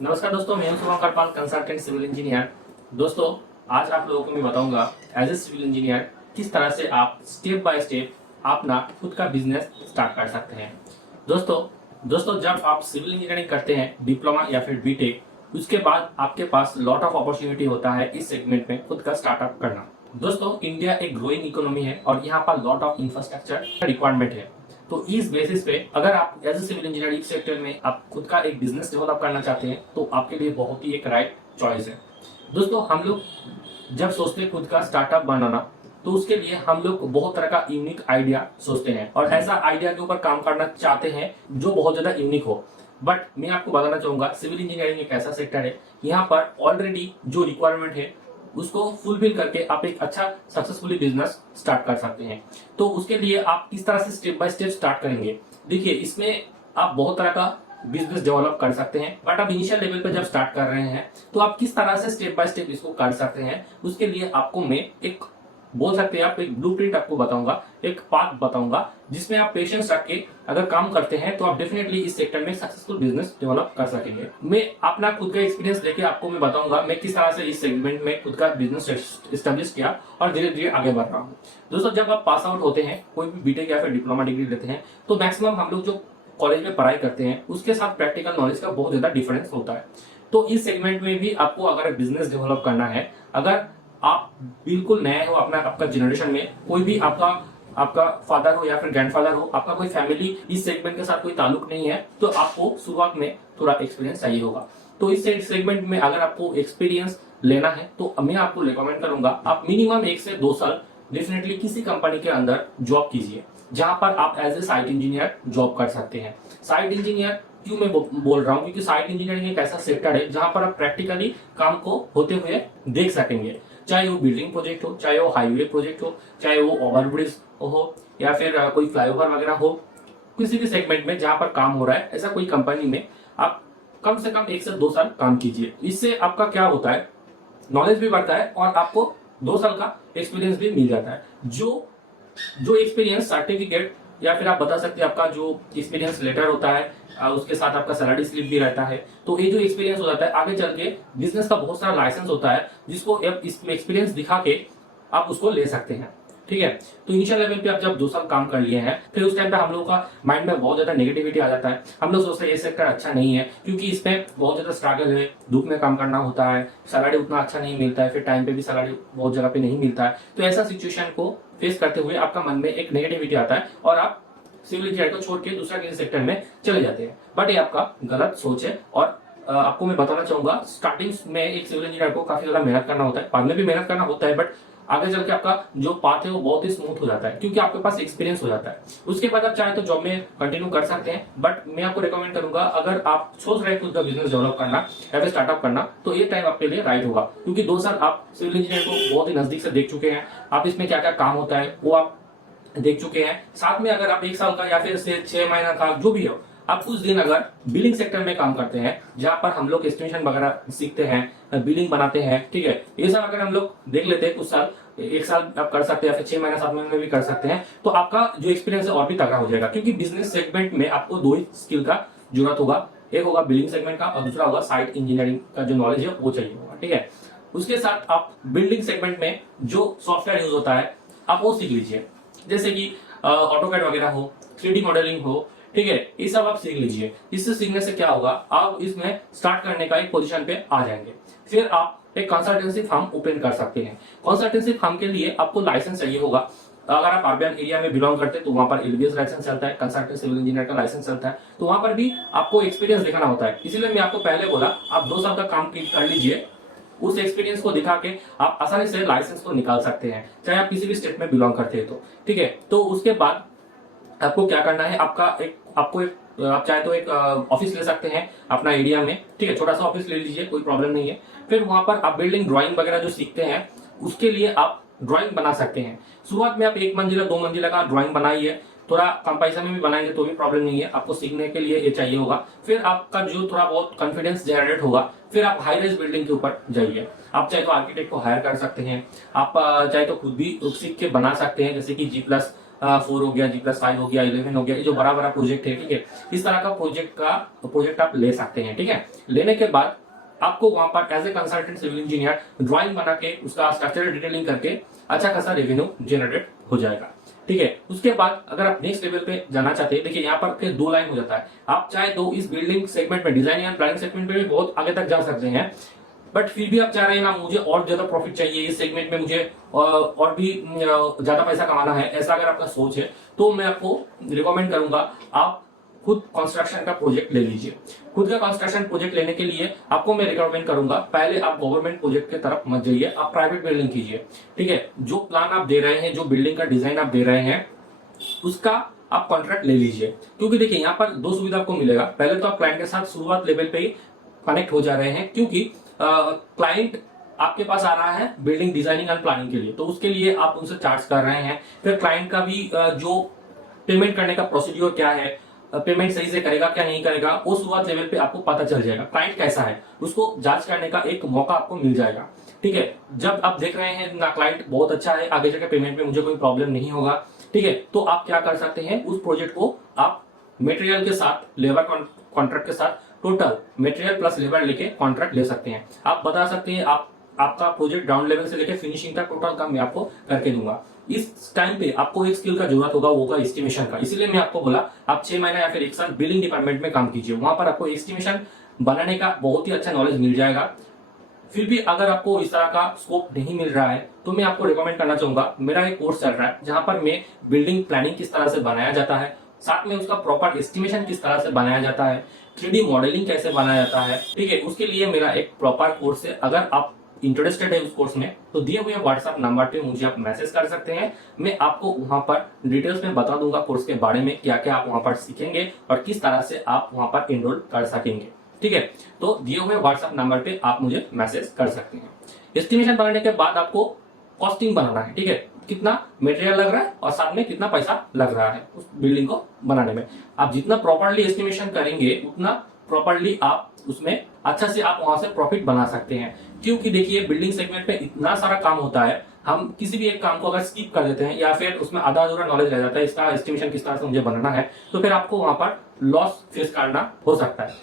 नमस्कार दोस्तों, मैं हूं Shubham Karpal, consultant civil engineer. दोस्तों, आज आप लोगों को मैं बताऊंगा एज ए सिविल इंजीनियर किस तरह से आप स्टेप बाय स्टेप अपना खुद का बिजनेस स्टार्ट कर सकते हैं। दोस्तों दोस्तों जब आप सिविल इंजीनियरिंग करते हैं, डिप्लोमा या फिर बीटेक, उसके बाद आपके पास लॉट ऑफ अपॉर्चुनिटी होता है इस सेगमेंट में खुद का स्टार्टअप करना। दोस्तों, इंडिया एक ग्रोइंग इकोनॉमी है और यहाँ पर लॉट ऑफ इंफ्रास्ट्रक्चर रिक्वायरमेंट है। तो इस बेसिस पे अगर आप as a civil engineering sector में आप खुद का एक बिजनेस डेवलप करना चाहते हैं तो आपके लिए बहुत ही एक राइट चॉइस है। दोस्तों, हम लोग जब सोचते हैं खुद का स्टार्टअप बनाना, तो उसके लिए हम लोग बहुत तरह का यूनिक आइडिया सोचते हैं और ऐसा आइडिया के ऊपर काम करना चाहते हैं जो बहुत ज्यादा यूनिक हो। बट मैं आपको बताना चाहूंगा, सिविल इंजीनियरिंग एक ऐसा सेक्टर है यहाँ पर ऑलरेडी जो रिक्वायरमेंट है उसको फुलफिल करके आप एक अच्छा सक्सेसफुली बिजनेस स्टार्ट कर सकते हैं। तो उसके लिए आप किस तरह से स्टेप बाय स्टेप स्टार्ट करेंगे, देखिए इसमें आप बहुत तरह का बिजनेस डेवलप कर सकते हैं। बट आप इनिशियल लेवल पे जब स्टार्ट कर रहे हैं तो आप किस तरह से स्टेप बाय स्टेप इसको कर सकते हैं, उसके लिए आपको मैं एक बोल सकते हैं आप एक ब्लूप्रिंट आपको बताऊंगा, एक पाथ बताऊंगा, जिसमें आप पेशेंस रख के अगर काम करते हैं तो आप डेफिनेटली इस सेक्टर में सक्सेसफुल बिजनेस डेवलप कर सकेंगे। मैं अपना खुद का एक्सपीरियंस लेके आपको मैं बताऊंगा मैं किस तरह से इस सेगमेंट में खुद का बिजनेस एस्टेब्लिश किया और धीरे धीरे आगे बढ़ रहा हूँ। दोस्तों, जब आप पास आउट होते हैं, कोई भी बीटेक या फिर डिप्लोमा डिग्री लेते हैं, तो मैक्सिमम हम लोग जो कॉलेज में पढ़ाई करते हैं उसके साथ प्रैक्टिकल नॉलेज का बहुत ज्यादा डिफरेंस होता है। तो इस सेगमेंट में भी आपको अगर बिजनेस डेवलप करना है, अगर आप बिल्कुल नए हो अपना आपका जनरेशन में, कोई भी आपका आपका फादर हो या फिर ग्रैंडफादर हो, आपका कोई फैमिली इस सेगमेंट के साथ कोई ताल्लुक नहीं है, तो आपको शुरुआत में थोड़ा एक्सपीरियंस चाहिए होगा। तो इस सेगमेंट में अगर आपको एक्सपीरियंस लेना है तो मैं आपको रिकमेंड करूंगा आप मिनिमम 1 से 2 साल डेफिनेटली किसी कंपनी के अंदर जॉब कीजिए, जहां पर आप as a site engineer job कर सकते हैं। साइट इंजीनियर क्यों मैं बोल रहा हूँ, क्योंकि साइट इंजीनियरिंग एक ऐसा सेक्टर है जहां पर आप प्रैक्टिकली काम को होते हुए देख सकेंगे, चाहे वो बिल्डिंग प्रोजेक्ट हो, चाहे वो हाईवे प्रोजेक्ट हो, चाहे वो ओवरब्रिज हो या फिर कोई फ्लाईओवर वगैरह हो। किसी भी सेगमेंट में जहां पर काम हो रहा है, ऐसा कोई कंपनी में आप कम से कम 1 से 2 साल काम कीजिए। इससे आपका क्या होता है, नॉलेज भी बढ़ता है और आपको 2 साल का एक्सपीरियंस भी मिल जाता है। जो जो एक्सपीरियंस सर्टिफिकेट या फिर आप बता सकते हैं आपका जो एक्सपीरियंस लेटर होता है, उसके साथ आपका सैलरी स्लिप भी रहता है। तो ये जो एक्सपीरियंस हो जाता है, आगे चल के बिजनेस का बहुत सारा लाइसेंस होता है जिसको अब इसमें एक्सपीरियंस दिखा के आप उसको ले सकते हैं। ठीक है, तो इनिशियल लेवल पे आप जब 2 साल काम कर लिए हैं, फिर उस टाइम पे हम लोगों का माइंड में बहुत ज्यादा नेगेटिविटी आ जाता है। हम लोग सोचते हैं ये सेक्टर अच्छा नहीं है क्योंकि इसमें बहुत ज्यादा स्ट्रगल है, धूप में काम करना होता है, सैलरी उतना अच्छा नहीं मिलता है, फिर टाइम पे भी सैलरी बहुत जगह पे नहीं मिलता है। तो ऐसा सिचुएशन को फेस करते हुए आपका मन में एक नेगेटिविटी आता है और आप सिविल इंजीनियर को छोड़ के दूसरा किसी सेक्टर में चले जाते हैं। बट ये आपका गलत सोच है और आपको मैं बताना चाहूंगा, स्टार्टिंग में एक सिविल इंजीनियर को काफी ज्यादा मेहनत करना होता है, बाद में भी मेहनत करना होता है, बट आगे चल के आपका जो पाथ है वो बहुत ही स्मूथ हो जाता है क्योंकि आपके पास एक्सपीरियंस हो जाता है। उसके बाद आप चाहे तो जॉब में कंटिन्यू कर सकते हैं, बट मैं आपको रिकमेंड करूंगा अगर आप सोच रहे हैं खुद का बिजनेस डेवलप करना या फिर स्टार्टअप करना, तो ये टाइम आपके लिए राइट होगा क्योंकि 2 साल आप सिविल इंजीनियर को बहुत ही नजदीक से देख चुके हैं, आप इसमें क्या क्या काम होता है वो आप देख चुके हैं। साथ में अगर आप 1 साल का या फिर से 6 महीना का जो भी हो, आप कुछ दिन अगर बिलिंग सेक्टर में काम करते हैं जहां पर हम लोग एस्टिमेशन वगैरह सीखते हैं, बिलिंग बनाते हैं, ठीक है, ये सब अगर हम लोग देख लेते हैं कुछ साल, 1 साल आप कर सकते हैं या फिर 6 महीना 7 महीने में भी कर सकते हैं, तो आपका जो एक्सपीरियंस है और भी तगड़ा हो जाएगा क्योंकि बिजनेस सेगमेंट में आपको 2 ही स्किल का जरूरत होगा, एक होगा बिल्डिंग सेगमेंट का और दूसरा होगा साइट इंजीनियरिंग का जो नॉलेज है वो चाहिए होगा। ठीक है, उसके साथ आप बिल्डिंग सेगमेंट में जो सॉफ्टवेयर यूज होता है आप वो सीख लीजिए, जैसे कि ऑटोकैड वगैरह हो, 3D मॉडलिंग हो, ठीक है, ये सब आप सीख लीजिए। इससे सीखने से क्या होगा, आप इसमें स्टार्ट करने का एक पोजीशन पे आ जाएंगे। फिर आप एक कंसल्टेंसी फर्म ओपन कर सकते हैं। कंसल्टेंसी फर्म के लिए आपको लाइसेंस चाहिए होगा। अगर आप अर्बन एरिया में बिलोंग करते हैं तो वहां पर एलबीएस लाइसेंस चलता है, कंसल्टेंट सिविल इंजीनियर का लाइसेंस चलता है, तो वहां पर भी आपको एक्सपीरियंस दिखाना होता है। इसीलिए मैं आपको पहले बोला आप 2 साल का काम कर लीजिए, उस एक्सपीरियंस को दिखा के आप आसानी से लाइसेंस को निकाल सकते हैं, चाहे आप किसी भी स्टेट में बिलोंग करते हैं तो। ठीक है, तो उसके बाद आपको क्या करना है, आपको एक आप चाहे तो एक ऑफिस ले सकते हैं अपना एरिया में, ठीक है, छोटा सा ऑफिस ले लीजिए, कोई प्रॉब्लम नहीं है। फिर वहां पर आप बिल्डिंग ड्राइंग वगैरह जो सीखते हैं उसके लिए आप ड्राइंग बना सकते हैं। शुरुआत में आप 1 मंजिला 2 मंजिला का ड्राइंग बनाइए, थोड़ा कम पैसे में भी बनाएंगे तो भी प्रॉब्लम नहीं है, आपको सीखने के लिए ये चाहिए होगा। फिर आपका जो थोड़ा बहुत कॉन्फिडेंस जनरेट होगा, फिर आप हाई राइज बिल्डिंग के ऊपर जाइए। आप चाहे तो आर्किटेक्ट को हायर कर सकते हैं, आप चाहे तो खुद भी सीख के बना सकते हैं, जैसे कि G+ 4 हो गया, G+5 हो गया, 11 हो गया, ये जो बड़ा बड़ा प्रोजेक्ट है, ठीक है, इस तरह का प्रोजेक्ट आप ले सकते हैं। ठीक है, लेने के बाद आपको वहां पर as a consultant civil engineer drawing बना के उसका स्ट्रक्चरल डिटेलिंग करके अच्छा खासा रेवेन्यू जनरेट हो जाएगा। ठीक है, उसके बाद अगर आप नेक्स्ट लेवल पे जाना चाहते हैं, देखिए यहाँ पर फिर 2 लाइन हो जाता है। आप चाहे तो इस बिल्डिंग सेगमेंट में, डिजाइन एंड प्लानिंग सेगमेंट में भी बहुत आगे तक जा सकते हैं, बट फिर भी आप चाह रहे हैं ना मुझे और ज्यादा प्रॉफिट चाहिए इस सेगमेंट में, मुझे और भी ज्यादा पैसा कमाना है, ऐसा अगर आपका सोच है तो मैं आपको रिकमेंड करूंगा आप खुद कंस्ट्रक्शन का प्रोजेक्ट ले लीजिए। खुद का कंस्ट्रक्शन प्रोजेक्ट लेने के लिए आपको मैं रिकमेंड करूंगा पहले आप गवर्नमेंट प्रोजेक्ट की तरफ मत जाइए, आप प्राइवेट बिल्डिंग कीजिए। ठीक है, जो प्लान आप दे रहे हैं, जो बिल्डिंग का डिजाइन आप दे रहे हैं, उसका आप कॉन्ट्रैक्ट ले लीजिए। क्योंकि देखिए यहाँ पर 2 सुविधा आपको मिलेगा। पहले तो आप क्लाइंट के साथ शुरुआत लेवल पे ही कनेक्ट हो जा रहे हैं, क्योंकि क्लाइंट आपके पास आ रहा है बिल्डिंग डिजाइनिंग एंड प्लानिंग के लिए, तो उसके लिए आप उनसे चार्ज कर रहे हैं। फिर क्लाइंट का भी जो पेमेंट करने का प्रोसीड्योर क्या है, पेमेंट सही से करेगा क्या नहीं करेगा, वो शुरुआत लेवल पे आपको पता चल जाएगा। क्लाइंट कैसा है उसको जांच करने का एक मौका आपको मिल जाएगा। ठीक है, जब आप देख रहे हैं ना क्लाइंट बहुत अच्छा है, आगे जाकर पेमेंट में मुझे कोई प्रॉब्लम नहीं होगा, ठीक है, तो आप क्या कर सकते हैं, उस प्रोजेक्ट को आप मटेरियल के साथ, लेबर कॉन्ट्रैक्ट के साथ, टोटल मटेरियल प्लस लेबर लेके कॉन्ट्रैक्ट ले सकते हैं। आप बता सकते हैं आपका प्रोजेक्ट ग्राउंड लेवल से लेकर फिनिशिंग तक टोटल काम मैं आपको करके दूंगा। इस टाइम पे आपको एक स्किल का जरूरत होगा, वो होगा एस्टिमेशन का। इसीलिए मैं आपको बोला आप 6 महीना या फिर 1 साल बिलिंग डिपार्टमेंट में काम कीजिए, वहां पर आपको एस्टिमेशन बनाने का बहुत ही अच्छा नॉलेज मिल जाएगा। फिर भी अगर आपको इस तरह का स्कोप नहीं मिल रहा है तो मैं आपको रिकमेंड करना चाहूंगा, मेरा एक कोर्स चल रहा है जहां पर मैं बिल्डिंग प्लानिंग किस तरह से बनाया जाता है, साथ में उसका प्रॉपर एस्टिमेशन किस तरह से बनाया जाता है, 3D मॉडलिंग कैसे बनाया जाता है। ठीक है, उसके लिए मेरा एक प्रॉपर कोर्स है। अगर आप इंटरेस्टेड है उस कोर्स में तो दिए हुए व्हाट्सएप नंबर पे मुझे आप मैसेज कर सकते हैं। मैं आपको वहां पर डिटेल्स में बता दूंगा कोर्स के बारे में, क्या क्या आप वहां पर सीखेंगे और किस तरह से आप वहां पर एनरोल कर सकेंगे। ठीक है, तो दिए हुए व्हाट्सएप नंबर पे आप मुझे मैसेज कर सकते हैं। एस्टिमेशन बनाने के बाद आपको कॉस्टिंग बनाना है। ठीक है, कितना मटेरियल लग रहा है और साथ में कितना पैसा लग रहा है उस बिल्डिंग को बनाने में। आप जितना प्रॉपरली एस्टिमेशन करेंगे उतना प्रॉपरली आप उसमें अच्छा से आप वहां से प्रॉफिट बना सकते हैं। क्योंकि देखिए बिल्डिंग सेगमेंट में इतना सारा काम होता है, हम किसी भी एक काम को अगर स्किप कर देते हैं या फिर उसमें आधा अधूरा नॉलेज रह जाता है, इसका एस्टिमेशन किस तरह से मुझे बनाना है, तो फिर आपको वहां पर लॉस फेस करना हो सकता है।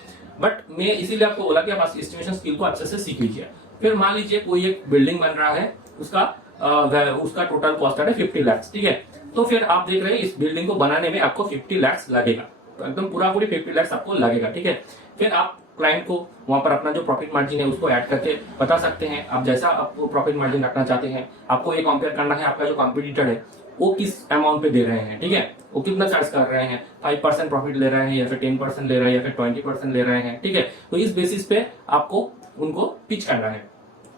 बट मैं इसीलिए आपको बोला कि आप एस्टिमेशन स्किल को अच्छे से सीख लीजिए। फिर मान लीजिए कोई एक बिल्डिंग बन रहा है, उसका टोटल कॉस्ट है 50 लाख। ठीक है, तो फिर आप देख रहे हैं इस बिल्डिंग को बनाने में आपको 50 लाख लगेगा, तो एकदम पूरा पूरी 50 लाख आपको लगेगा। ठीक है, फिर आप क्लाइंट को वहां पर अपना जो प्रॉफिट मार्जिन है उसको ऐड करके बता सकते हैं, आप जैसा आपको प्रॉफिट मार्जिन रखना चाहते हैं। आपको ये कंपेयर करना है आपका जो कॉम्पिटिटर है वो किस अमाउंट पे दे रहे हैं। ठीक है, वो कितना चार्ज कर रहे हैं, 5% प्रॉफिट ले रहे हैं या फिर 10% ले रहे हैं या फिर 20% ले रहे हैं। ठीक है, तो इस बेसिस पे आपको उनको पिच करना है।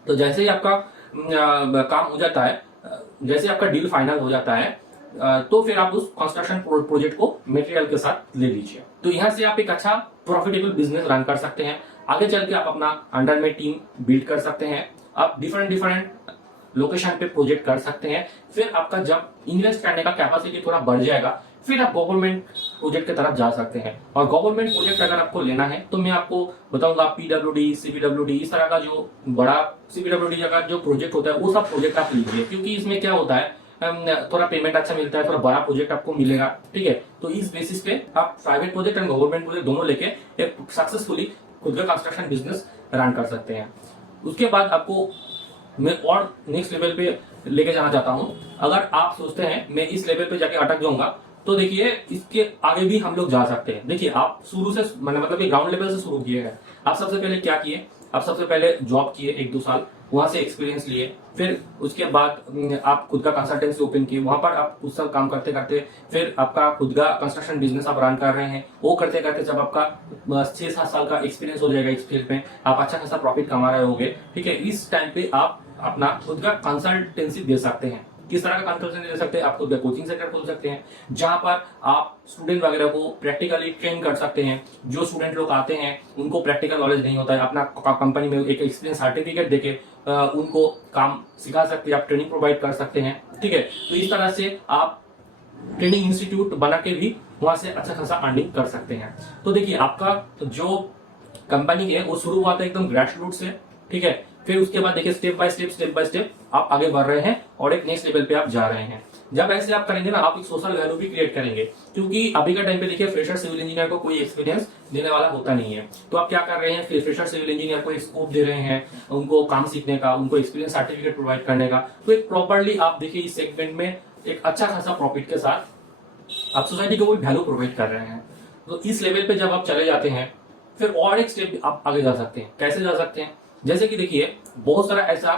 तो जैसे ही आपका काम हो जाता है, जैसे आपका डील फाइनल हो जाता है, तो फिर आप उस कंस्ट्रक्शन प्रोजेक्ट को मटेरियल के साथ ले लीजिए। तो यहाँ से आप एक अच्छा प्रॉफिटेबल बिजनेस रन कर सकते हैं। आगे चल के आप अपना अंडर में टीम बिल्ड कर सकते हैं, आप डिफरेंट लोकेशन पे प्रोजेक्ट कर सकते हैं। फिर आपका जब इन्वेस्ट करने का कैपेसिटी थोड़ा बढ़ जाएगा, फिर आप गवर्नमेंट प्रोजेक्ट की तरफ जा सकते हैं। और गवर्नमेंट प्रोजेक्ट अगर आपको लेना है तो मैं आपको बताऊंगा PWD, CPWD, इस तरह का जो बड़ा CPWD का जो प्रोजेक्ट होता है वो सब प्रोजेक्ट आप लीजिए, क्योंकि इसमें क्या होता है थोड़ा पेमेंट अच्छा मिलता है, थोड़ा बड़ा प्रोजेक्ट आपको मिलेगा। ठीक है, तो इस बेसिस पे आप private project and government project दोनों लेके एक सक्सेसफुली खुद का कंस्ट्रक्शन बिजनेस रन कर सकते हैं। उसके बाद आपको मैं और नेक्स्ट लेवल पे लेके जाना चाहता हूं। अगर आप सोचते हैं मैं इस लेवल पे जाके अटक जाऊंगा, तो देखिए इसके आगे भी हम लोग जा सकते हैं। देखिए आप शुरू से मतलब ग्राउंड लेवल से शुरू किए हैं। आप सबसे पहले क्या किए, आप सबसे पहले जॉब किए 1-2 साल, वहां से एक्सपीरियंस लिए, फिर उसके बाद आप खुद का कंसल्टेंसी ओपन किए, वहां पर आप कुछ साल काम करते करते फिर आपका खुद का कंस्ट्रक्शन बिजनेस आप रन कर रहे हैं। वो करते करते जब आपका 6-7 साल का एक्सपीरियंस हो जाएगा इस फील्ड में, आप अच्छा खासा प्रॉफिट कमा रहे होंगे। ठीक है, इस टाइम पे आप अपना खुद का कंसल्टेंसी दे सकते हैं। किस तरह का कंसल्टेंसी दे सकते हैं, आप खुद का कोचिंग सेंटर खोल सकते हैं जहां पर आप स्टूडेंट वगैरह को प्रैक्टिकली ट्रेन कर सकते हैं। जो स्टूडेंट लोग आते हैं उनको प्रैक्टिकल नॉलेज नहीं होता है, अपना कंपनी में एक एक्सपीरियंस सर्टिफिकेट देके उनको काम सिखा सकते हैं, आप ट्रेनिंग प्रोवाइड कर सकते हैं। ठीक है, तो इस तरह से आप ट्रेनिंग इंस्टीट्यूट बना के भी वहां से अच्छा खासा अर्निंग कर सकते हैं। तो देखिए आपका जो कंपनी है वो शुरू हुआ था एकदम ग्रेसरूट से। ठीक है, फिर उसके बाद देखिए स्टेप बाय स्टेप आप आगे बढ़ रहे हैं और एक नेक्स्ट लेवल पे आप जा रहे हैं। जब ऐसे आप करेंगे ना, आप एक सोशल वैल्यू भी क्रिएट करेंगे, क्योंकि अभी का टाइम पे देखिए फ्रेशर सिविल इंजीनियर को कोई एक्सपीरियंस देने वाला होता नहीं है। तो आप क्या कर रहे हैं, फ्रेशर सिविल इंजीनियर को एक स्कोप दे रहे हैं, उनको काम सीखने का, उनको एक्सपीरियंस सर्टिफिकेट प्रोवाइड करने का। तो एक प्रॉपर्ली आप देखिए इस सेगमेंट में एक अच्छा खासा प्रॉफिट के साथ आप सोसाइटी को कोई वैल्यू प्रोवाइड कर रहे हैं। तो इस लेवल पे जब आप चले जाते हैं, फिर और एक स्टेप आप आगे जा सकते हैं। कैसे जा सकते हैं, जैसे कि देखिए बहुत सारा ऐसा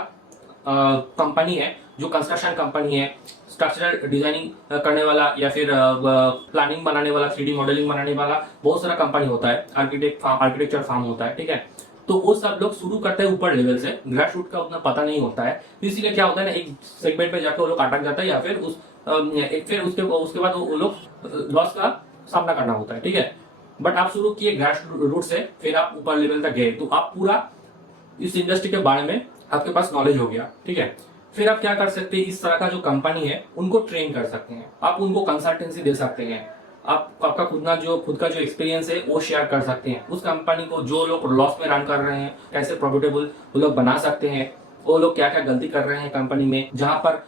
कंपनी है जो कंस्ट्रक्शन कंपनी है, स्ट्रक्चरल डिजाइनिंग करने वाला या फिर प्लानिंग बनाने वाला, 3D मॉडलिंग बनाने वाला बहुत सारा कंपनी होता है, आर्किटेक्चर फार्म होता है, ठीक है। तो वो सब लोग शुरू करते हैं ऊपर लेवल से, ग्रास रूट का उतना पता नहीं होता है, तो इसीलिए क्या होता है ना, एक सेगमेंट पे जाकर वो लोग अटक जाता है, या फिर फिर उसके बाद वो लोग लॉस का सामना करना होता है, ठीक है। बट आप शुरू किए ग्रास रूट से, फिर आप ऊपर लेवल तक गए, तो आप पूरा इस इंडस्ट्री के बारे में आपके पास नॉलेज हो गया, ठीक है। फिर आप क्या कर सकते हैं, इस तरह का जो कंपनी है उनको ट्रेन कर सकते हैं, आप उनको कंसल्टेंसी दे सकते हैं, आप आपका खुद का जो एक्सपीरियंस है वो शेयर कर सकते हैं उस कंपनी को। जो लोग लॉस में रन कर रहे हैं, कैसे प्रॉफिटेबल वो लोग बना सकते हैं, वो लोग क्या क्या गलती कर रहे हैं कंपनी में, जहां पर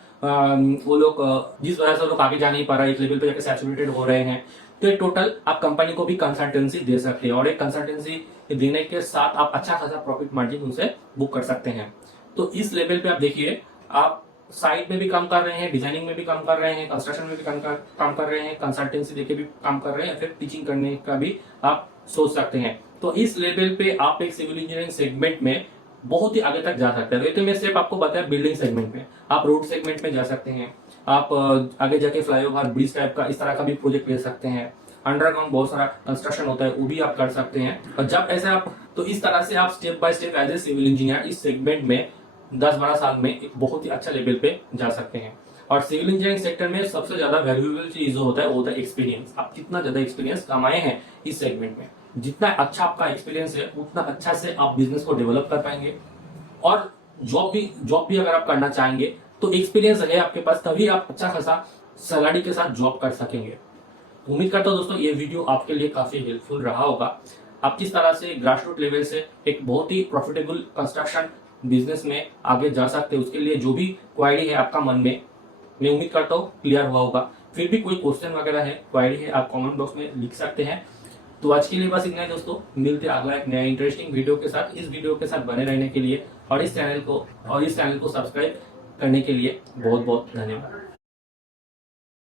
वो लोग जिस वजह से वो लोग आगे जा नहीं पा रहे, एक लेवल पे जाकर सैचुरेटेड हो रहे हैं। तो ये टोटल आप कंपनी को भी कंसल्टेंसी दे सकते हैं, और एक कंसल्टेंसी देने के साथ आप अच्छा खासा प्रॉफिट मार्जिन उनसे बुक कर सकते हैं। तो इस लेवल पे आप देखिए, आप साइट में भी काम कर रहे हैं, डिजाइनिंग में भी काम कर रहे हैं, कंस्ट्रक्शन में भी काम कर रहे हैं, कंसल्टेंसी देके भी काम कर रहे हैं, फिर टीचिंग करने का भी आप सोच सकते हैं। तो इस लेवल पे आप एक सिविल इंजीनियरिंग सेगमेंट में बहुत ही आगे तक जा सकते हैं। तो मैं सिर्फ आपको बताया बिल्डिंग सेगमेंट में, आप रोड सेगमेंट में जा सकते हैं, आप आगे जाके फ्लाईओवर ब्रिज टाइप का इस तरह का भी प्रोजेक्ट ले सकते हैं, अंडरग्राउंड बहुत सारा कंस्ट्रक्शन होता है वो भी आप कर सकते हैं। और जब ऐसे आप, तो इस तरह से आप step by step as a civil engineer इस सेगमेंट में 10-12 साल में एक बहुत ही अच्छा लेवल पे जा सकते हैं। और सिविल इंजीनियरिंग सेक्टर में सबसे ज्यादा वैल्यूएबल चीज जो होता है वो होता है एक्सपीरियंस। आप कितना ज्यादा एक्सपीरियंस कमाए हैं इस सेगमेंट में, जितना अच्छा आपका एक्सपीरियंस है उतना अच्छा से आप बिजनेस को डेवलप कर पाएंगे। और जॉब भी अगर आप करना चाहेंगे तो एक्सपीरियंस है आपके पास, तभी आप अच्छा खासा सैलरी के साथ जॉब कर सकेंगे। उम्मीद करता हूँ दोस्तों ये वीडियो आपके लिए काफी हेल्पफुल रहा होगा। आप किस तरह से ग्रास रूट लेवल से एक बहुत ही प्रॉफिटेबल कंस्ट्रक्शन बिजनेस में आगे जा सकते हैं, उसके लिए जो भी क्वायरी है आपका मन में, मैं उम्मीद करता हूँ क्लियर हुआ होगा। फिर भी कोई क्वेश्चन वगैरह है, क्वायरी है, आप कमेंट बॉक्स में लिख सकते हैं। तो आज के लिए बस इतना है दोस्तों, मिलते हैं अगला एक नया इंटरेस्टिंग वीडियो के साथ। इस वीडियो के साथ बने रहने के लिए और इस चैनल को सब्सक्राइब करने के लिए बहुत बहुत धन्यवाद।